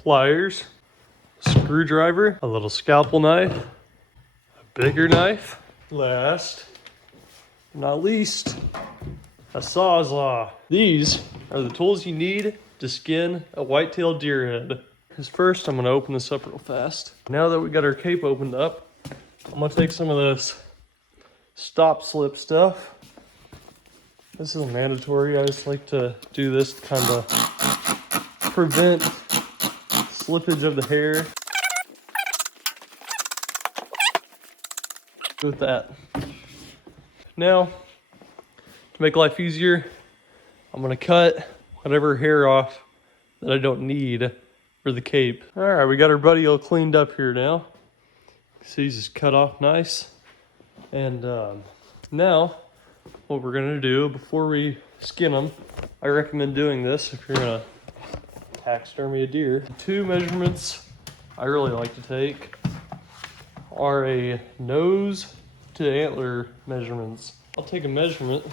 pliers, screwdriver, a little scalpel knife, a bigger knife, last but not least, a sawzall. These are the tools you need to skin a whitetail deer head. First, I'm gonna open this up real fast. Now that we got our cape opened up, I'm gonna take some of this stop slip stuff. This is mandatory. I just like to do this to kind of prevent slippage of the hair. With that. Now, to make life easier, I'm gonna cut whatever hair off that I don't need for the cape. All right, we got our buddy all cleaned up here now. See, he's just cut off nice. And now, what we're gonna do before we skin them, I recommend doing this if you're gonna taxidermy a deer. The two measurements I really like to take are a nose to antler measurements. I'll take a measurement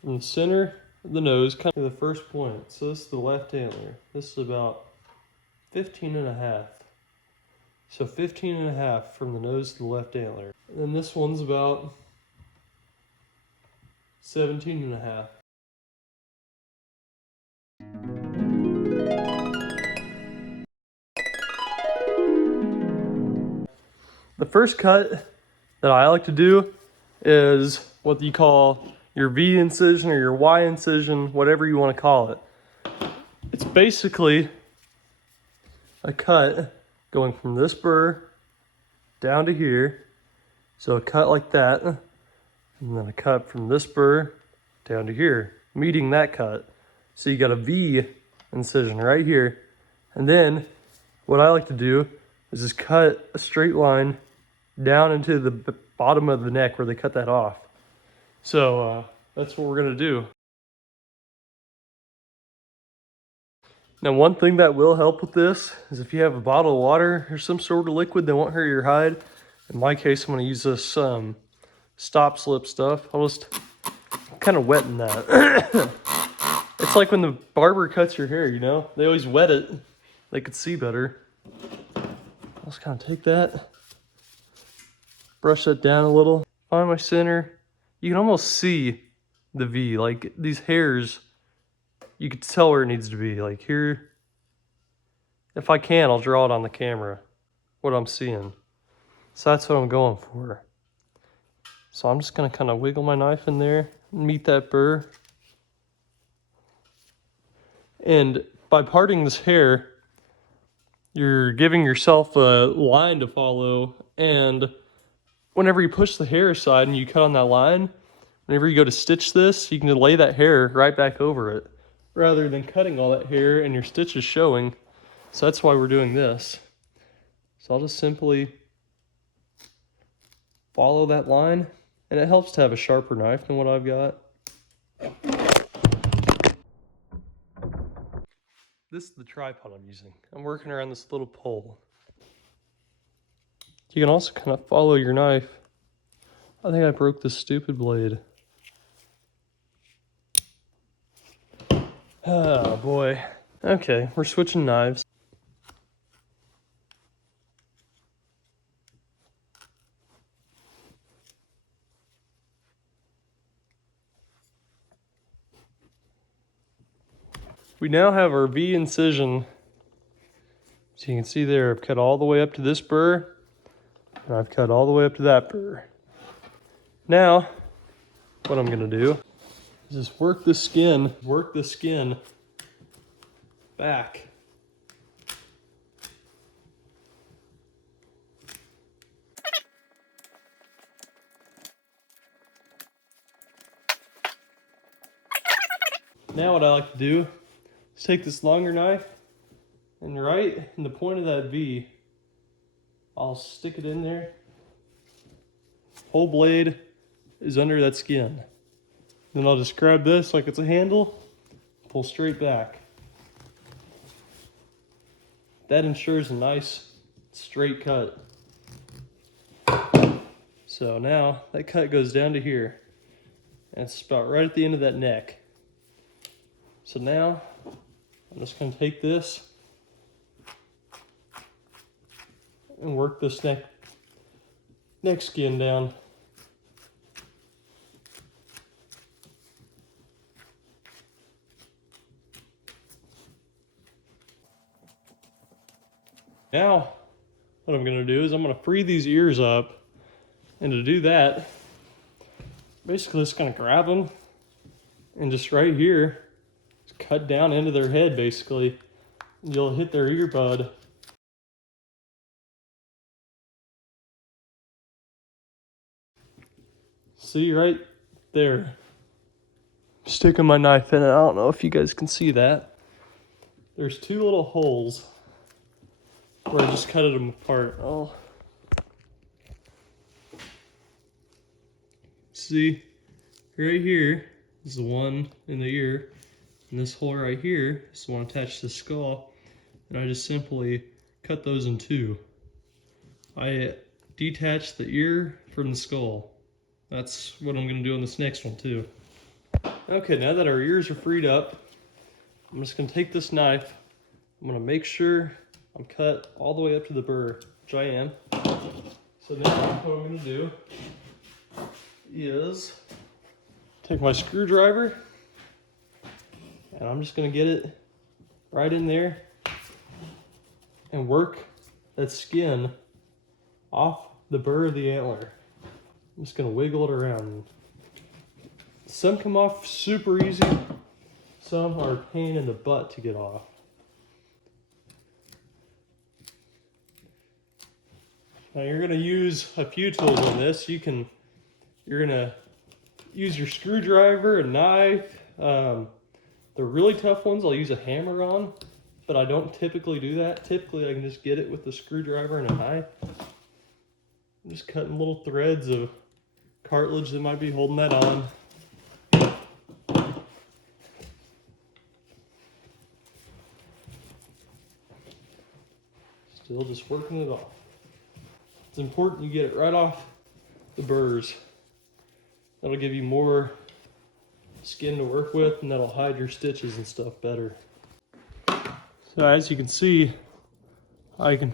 from the center of the nose, kind of the first point. So this is the left antler. This is about 15 and a half. So 15 and a half from the nose to the left antler. And then this one's about 17 and a half. The first cut that I like to do is what you call your V incision or your Y incision, whatever you want to call it. It's basically a cut going from this burr down to here. So a cut like that, and then a cut from this burr down to here, meeting that cut. So you got a V incision right here. And then what I like to do is just cut a straight line down into the bottom of the neck where they cut that off. So that's what we're gonna do. Now, one thing that will help with this is if you have a bottle of water or some sort of liquid that won't hurt your hide. In my case, I'm gonna use this stop slip stuff. I'll just kind of wet in that. It's like when the barber cuts your hair, you know? They always wet it. They could see better. I'll just kind of take that, brush that down a little, find my center. You can almost see the V, like these hairs, you can tell where it needs to be. Like here, if I can, I'll draw it on the camera, what I'm seeing. So that's what I'm going for. So I'm just gonna kind of wiggle my knife in there, meet that burr. And by parting this hair, you're giving yourself a line to follow, and whenever you push the hair aside and you cut on that line, whenever you go to stitch this, you can lay that hair right back over it, rather than cutting all that hair and your stitches showing. So that's why we're doing this. So I'll just simply follow that line, and it helps to have a sharper knife than what I've got. This is the tripod I'm using. I'm working around this little pole. You can also kind of follow your knife. I think I broke this stupid blade. Oh boy. Okay, we're switching knives. We now have our V incision. So you can see there, I've cut all the way up to this burr, and I've cut all the way up to that burr. Now, what I'm gonna do is just work the skin back. Now what I like to do is take this longer knife, and right in the point of that V, I'll stick it in there. Whole blade is under that skin. Then I'll just grab this like it's a handle, pull straight back. That ensures a nice straight cut. So now that cut goes down to here, and it's about right at the end of that neck. So now I'm just going to take this and work this neck skin down. Now, what I'm gonna do is I'm gonna free these ears up, and to do that, basically just gonna grab them and just right here, just cut down into their head basically. You'll hit their earbud. See right there. Sticking my knife in it. I don't know if you guys can see that. There's two little holes where I just cut them apart. Oh. See, right here is the one in the ear, and this hole right here is the one attached to the skull, and I just simply cut those in two. I detach the ear from the skull. That's what I'm going to do on this next one too. Okay, now that our ears are freed up, I'm just going to take this knife. I'm going to make sure I'm cut all the way up to the burr, which I am. So now what I'm going to do is take my screwdriver, and I'm just going to get it right in there and work that skin off the burr of the antler. I'm just going to wiggle it around. Some come off super easy. Some are a pain in the butt to get off. Now you're going to use a few tools on this. You're going to use your screwdriver, a knife. The really tough ones I'll use a hammer on, but I don't typically do that. Typically I can just get it with a screwdriver and a knife. I'm just cutting little threads of cartilage that might be holding that on. Still just working it off. It's important you get it right off the burrs. That'll give you more skin to work with, and that'll hide your stitches and stuff better. So as you can see, I got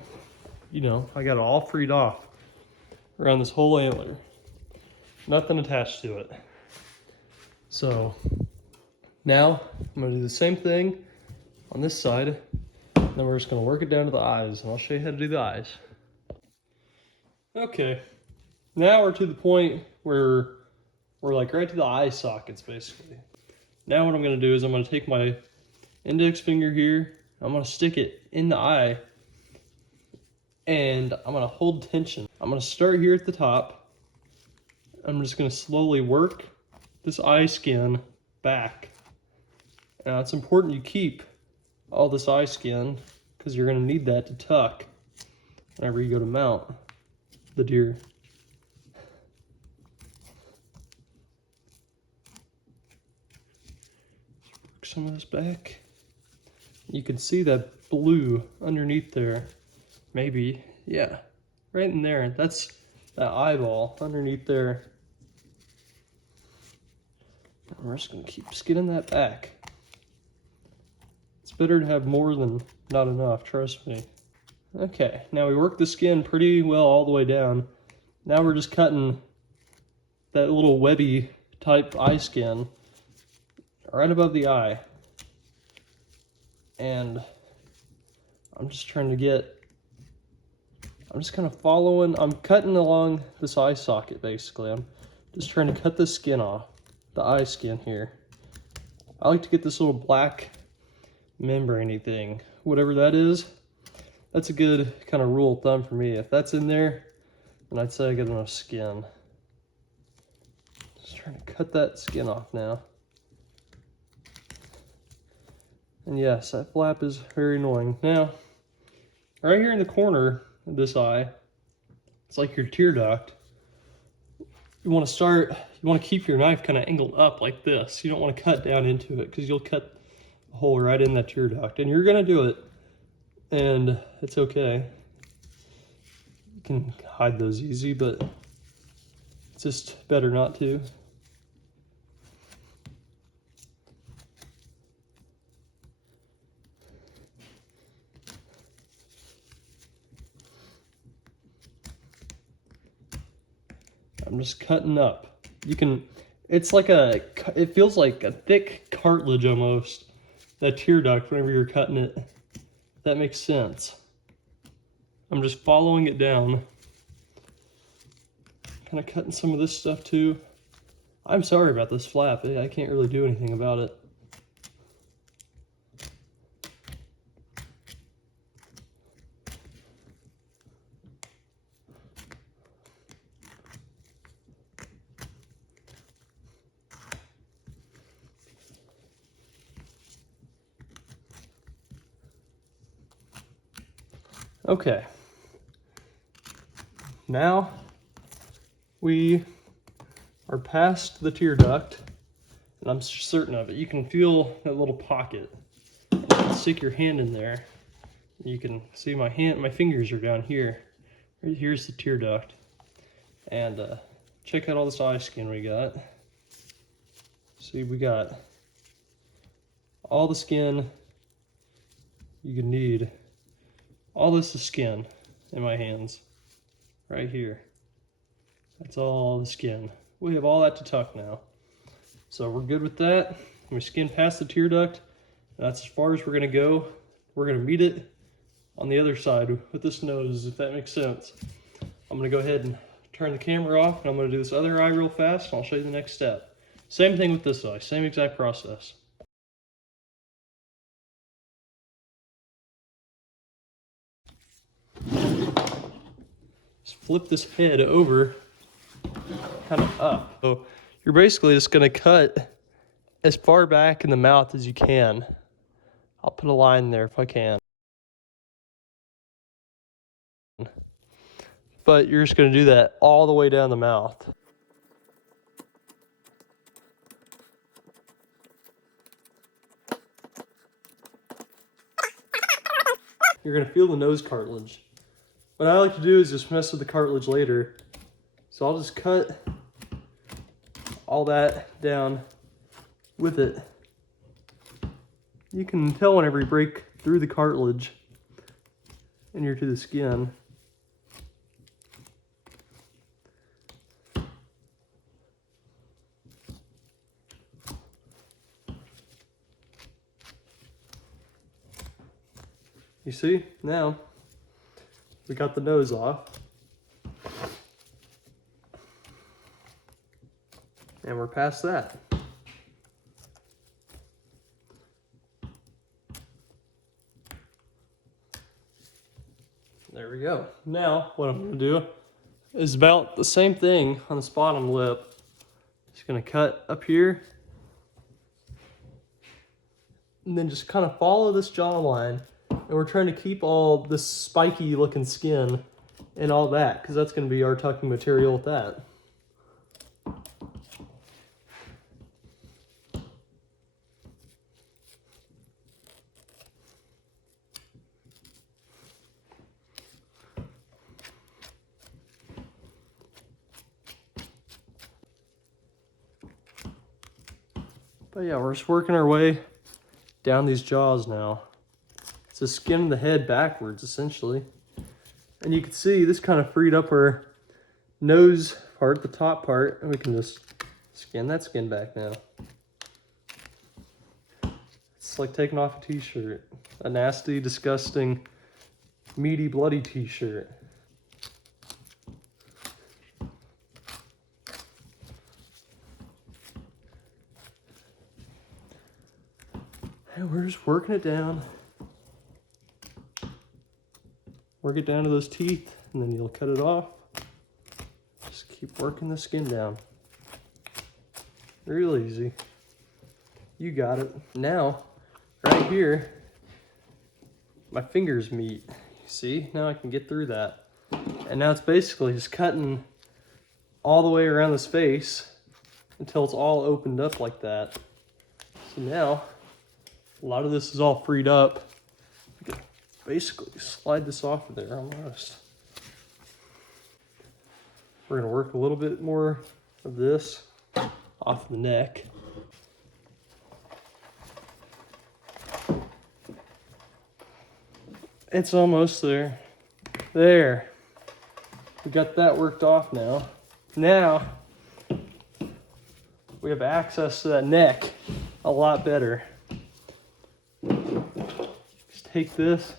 it all freed off around this whole antler. Nothing attached to it. So now I'm gonna do the same thing on this side. Then we're just gonna work it down to the eyes, and I'll show you how to do the eyes. Okay, now we're to the point where we're like right to the eye sockets basically. Now what I'm gonna do is I'm gonna take my index finger here, I'm gonna stick it in the eye, and I'm gonna hold tension. I'm gonna start here at the top. I'm just gonna slowly work this eye skin back. Now it's important you keep all this eye skin because you're gonna need that to tuck whenever you go to mount the deer. Work some of this back. You can see that blue underneath there. Maybe, yeah, right in there. That's that eyeball underneath there. And we're just gonna keep skinning that back. It's better to have more than not enough, trust me. Okay, now we worked the skin pretty well all the way down. Now we're just cutting that little webby type eye skin right above the eye. And I'm just kind of following, I'm cutting along this eye socket basically. I'm just trying to cut the skin off, the eye skin here. I like to get this little black membraney thing, whatever that is. That's a good kind of rule of thumb for me. If that's in there, then I'd say I got enough skin. Just trying to cut that skin off now. And yes, that flap is very annoying. Now, right here in the corner of this eye, it's like your tear duct. You want to keep your knife kind of angled up like this. You don't want to cut down into it because you'll cut a hole right in that tear duct. And you're going to do it, and it's okay. You can hide those easy, but it's just better not to. I'm just cutting up. You can, it's like it feels like a thick cartilage almost, that tear duct whenever you're cutting it. That makes sense. I'm just following it down. Kind of cutting some of this stuff too. I'm sorry about this flap. I can't really do anything about it. Okay. Now we are past the tear duct, and I'm certain of it. You can feel that little pocket. You can stick your hand in there. You can see my fingers are down here. Right here's the tear duct. And check out all this eye skin we got. See, we got all the skin you can need. All this is skin in my hands, right here. That's all the skin. We have all that to tuck now. So we're good with that. We skin past the tear duct. That's as far as we're gonna go. We're gonna meet it on the other side with this nose, if that makes sense. I'm gonna go ahead and turn the camera off, and I'm gonna do this other eye real fast, and I'll show you the next step. Same thing with this eye, same exact process. Just flip this head over, kind of up. So you're basically just gonna cut as far back in the mouth as you can. I'll put a line there if I can. But you're just gonna do that all the way down the mouth. You're gonna feel the nose cartilage. What I like to do is just mess with the cartilage later. So I'll just cut all that down with it. You can tell whenever you break through the cartilage and you're to the skin. You see, now we got the nose off. And we're past that. There we go. Now, what I'm gonna do is about the same thing on this bottom lip. Just gonna cut up here. And then just kind of follow this jawline. And we're trying to keep all this spiky looking skin and all that, because that's gonna be our tucking material with that. But yeah, we're just working our way down these jaws now. It's the skin of the head backwards, essentially. And you can see this kind of freed up our nose part, the top part, and we can just skin that skin back now. It's like taking off a t-shirt. A nasty, disgusting, meaty, bloody t-shirt. And we're just working it down. Work it down to those teeth, and then you'll cut it off. Just keep working the skin down. Real easy. You got it. Now, right here, my fingers meet. You see? Now I can get through that. And now it's basically just cutting all the way around this face until it's all opened up like that. So now, a lot of this is all freed up. I can basically slide this off of there almost. We're gonna work a little bit more of this off the neck. It's almost there. There. We got that worked off now. Now we have access to that neck a lot better. Just take this,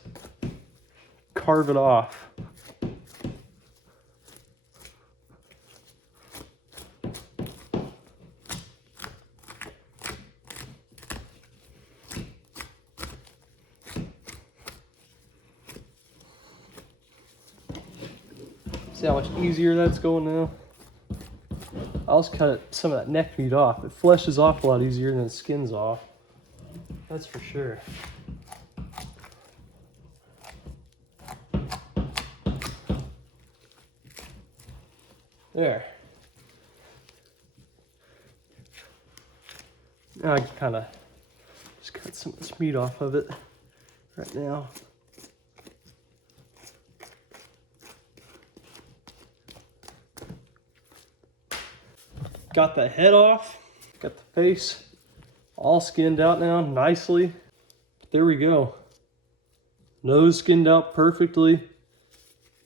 carve it off. See how much easier that's going now? I'll just cut some of that neck meat off. It fleshes off a lot easier than it skins off. That's for sure. There. Now I can kind of just cut some of this meat off of it right now. Got the head off, got the face all skinned out now nicely. There we go. Nose skinned out perfectly.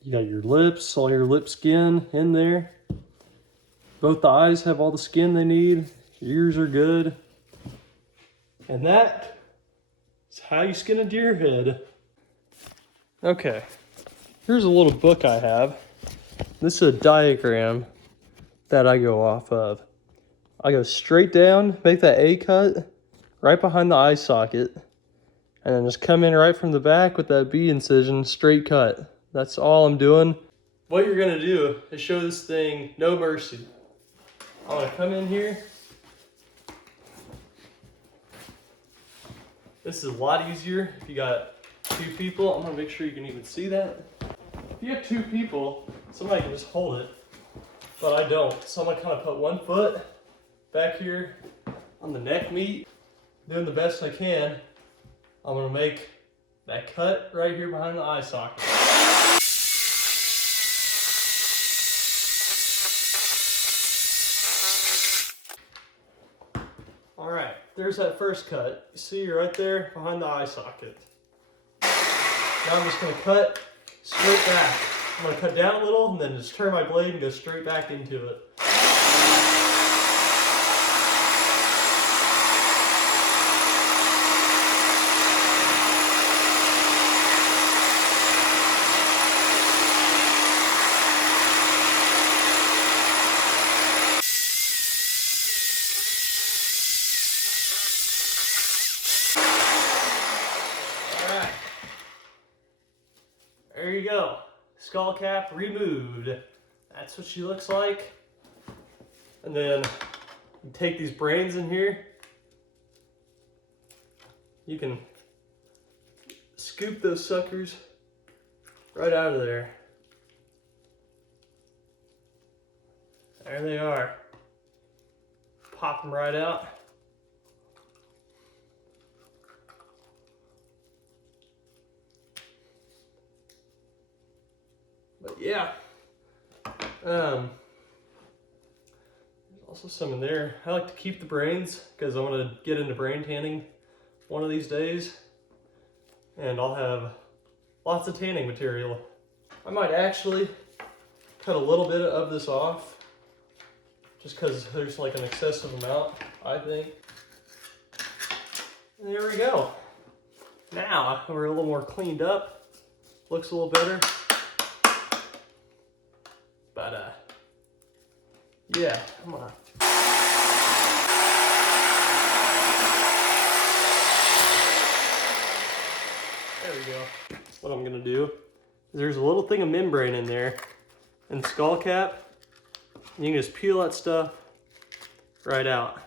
You got your lips, all your lip skin in there. Both the eyes have all the skin they need. Your ears are good. And that is how you skin a deer head. Okay, here's a little book I have. This is a diagram that I go off of. I go straight down, make that A cut right behind the eye socket, and then just come in right from the back with that B incision, straight cut. That's all I'm doing. What you're gonna do is show this thing no mercy. I'm gonna come in here. This is a lot easier if you got two people. I'm gonna make sure you can even see that. If you have two people, somebody can just hold it. But I don't, so I'm gonna kind of put one foot back here on the neck meat, doing the best I can. I'm gonna make that cut right here behind the eye socket. All right, there's that first cut. You see right there behind the eye socket. Now I'm just gonna cut straight back. I'm gonna cut down a little and then just turn my blade and go straight back into it. All right, there you go. Skull cap removed. That's what she looks like. And then you take these brains in here. You can scoop those suckers right out of there. There they are. Pop them right out. But yeah, there's also some in there. I like to keep the brains because I want to get into brain tanning one of these days, and I'll have lots of tanning material. I might actually cut a little bit of this off just because there's like an excessive amount, I think. And there we go. Now we're a little more cleaned up, looks a little better. But yeah, I'm gonna. There we go. What I'm gonna do is there's a little thing of membrane in there and the skull cap. And you can just peel that stuff right out.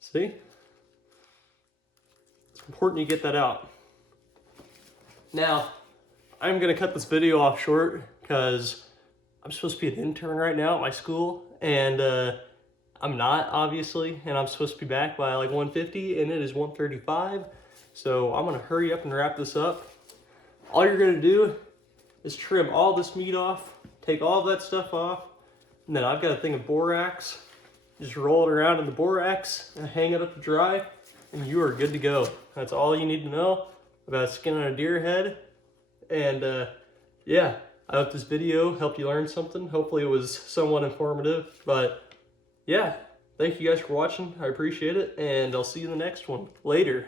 See? It's important you get that out. Now, I'm gonna cut this video off short because I'm supposed to be an intern right now at my school, and I'm not, obviously, and I'm supposed to be back by like 1:50, and it is 1:35, so I'm gonna hurry up and wrap this up. All you're gonna do is trim all this meat off, take all of that stuff off, and then I've got a thing of borax. Just roll it around in the borax and hang it up to dry, and you are good to go. That's all you need to know about skinning a deer head, And yeah, I hope this video helped you learn something. Hopefully it was somewhat informative. But yeah, thank you guys for watching. I appreciate it, and I'll see you in the next one. Later.